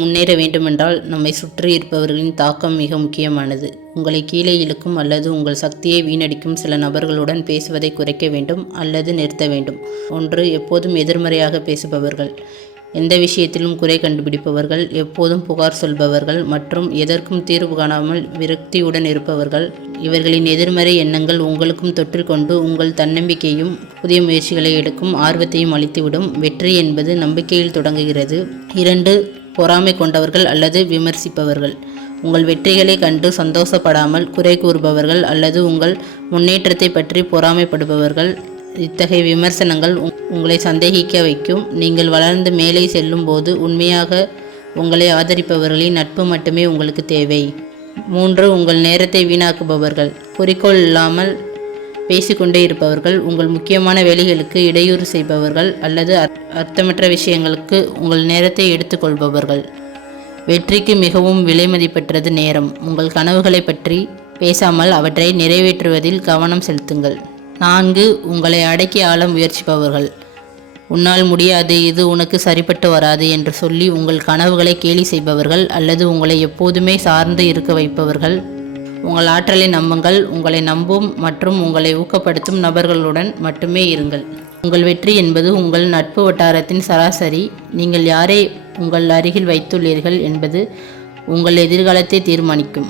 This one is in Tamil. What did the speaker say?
முன்னேற வேண்டுமென்றால் நம்மை சுற்றி இருப்பவர்களின் தாக்கம் மிக முக்கியமானது. உங்களை கீழே இழுக்கும் அல்லது உங்கள் சக்தியை வீணடிக்கும் சில நபர்களுடன் பேசுவதை குறைக்க வேண்டும் அல்லது நிறுத்த வேண்டும். 1. எப்போதும் எதிர்மறையாக பேசுபவர்கள். எந்த விஷயத்திலும் குறை கண்டுபிடிப்பவர்கள், எப்போதும் புகார் சொல்பவர்கள் மற்றும் எதற்கும் தீர்வு காணாமல் விரக்தியுடன் இருப்பவர்கள். இவர்களின் எதிர்மறை எண்ணங்கள் உங்களுக்கும் தொற்றிக்கொண்டு உங்கள் தன்னம்பிக்கையும் புதிய முயற்சிகளை எடுக்கும் ஆர்வத்தையும் அளித்துவிடும். வெற்றி என்பது நம்பிக்கையில் தொடங்குகிறது. 2. பொறாமை கொண்டவர்கள் அல்லது விமர்சிப்பவர்கள். உங்கள் வெற்றிகளை கண்டு சந்தோஷப்படாமல் குறை கூறுபவர்கள் அல்லது உங்கள் முன்னேற்றத்தை பற்றி பொறாமைப்படுபவர்கள். இத்தகைய விமர்சனங்கள் உங்களை சந்தேகிக்க வைக்கும். நீங்கள் வளர்ந்து மேலே செல்லும் போது உண்மையாக உங்களை ஆதரிப்பவர்களின் நட்பு மட்டுமே உங்களுக்கு தேவை. 3. உங்கள் நேரத்தை வீணாக்குபவர்கள். குறிக்கோள் இல்லாமல் பேசிக்கொண்டே இருப்பவர்கள், உங்கள் முக்கியமான வேலைகளுக்கு இடையூறு செய்பவர்கள் அல்லது அர்த்தமற்ற விஷயங்களுக்கு உங்கள் நேரத்தை எடுத்துக்கொள்பவர்கள். வெற்றிக்கு மிகவும் விலை மதிப்பற்றது நேரம். உங்கள் கனவுகளை பற்றி பேசாமல் அவற்றை நிறைவேற்றுவதில் கவனம் செலுத்துங்கள். 4. உங்களை அடக்கி ஆள முயற்சிப்பவர்கள். உன்னால் முடியாது, இது உனக்கு சரிப்பட்டு வராது என்று சொல்லி உங்கள் கனவுகளை கேலி செய்பவர்கள் அல்லது உங்களை எப்போதுமே சார்ந்து இருக்க வைப்பவர்கள். உங்கள் ஆற்றலை நம்புங்கள். உங்களை நம்பும் மற்றும் உங்களை ஊக்கப்படுத்தும் நபர்களுடன் மட்டுமே இருங்கள். உங்கள் வெற்றி என்பது உங்கள் நட்பு வட்டாரத்தின் சராசரி. நீங்கள் யாரை உங்கள் அருகில் வைத்துள்ளீர்கள் என்பது உங்கள் எதிர்காலத்தை தீர்மானிக்கும்.